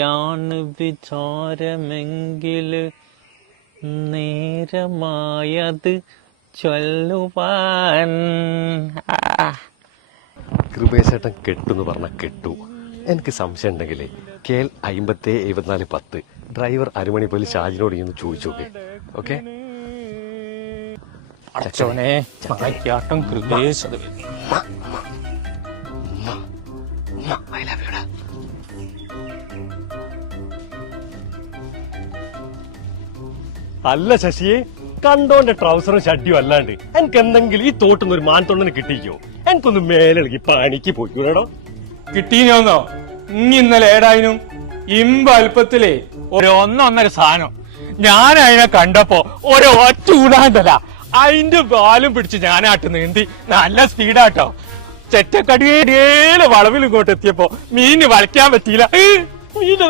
ാണ് വിചാരമെങ്കിൽ നേരമായത് ചൊല്ലുവാൻ. കൃപേശേട്ടൻ കെട്ടുന്ന് പറഞ്ഞ കെട്ടു. എനിക്ക് സംശയം ഉണ്ടെങ്കിലേ KL 577410 ഡ്രൈവർ അരമണി പോലെ ഷാജിനോട് ഇങ്ങനെ ചോദിച്ചു നോക്കേ. ഓക്കെ അച്ഛനെ ചായക്കാട്ടം കൃപേശത് അല്ല ശശിയെ, കണ്ടോന്റെ ട്രൗസറും ഷഡ്ഡിയും അല്ലാണ്ട് എനിക്ക് എന്തെങ്കിലും ഈ തോട്ടുന്ന ഒരു മാൻതൊണ്ണന് കിട്ടിക്കോ. എനിക്കൊന്ന് മേലെളകി പണിക്ക് പോയിക്കൂടോ. കിട്ടീനോന്നോ? ഇന്നലെ ഏടായിനും ഇമ്പ അല്പത്തിലേ ഒന്നൊന്നര സാധനം ഞാൻ അതിനെ കണ്ടപ്പോ ഒറ്റ ഊടാണ്ടല്ല അതിന്റെ ബാലും പിടിച്ച് ഞാനാട്ട് നീന്തി നല്ല സ്പീഡാട്ടോ. ചെറ്റക്കടിയേല് വളവിൽ ഇങ്ങോട്ട് എത്തിയപ്പോ മീന് വലയ്ക്കാൻ പറ്റിയില്ല. മീൻ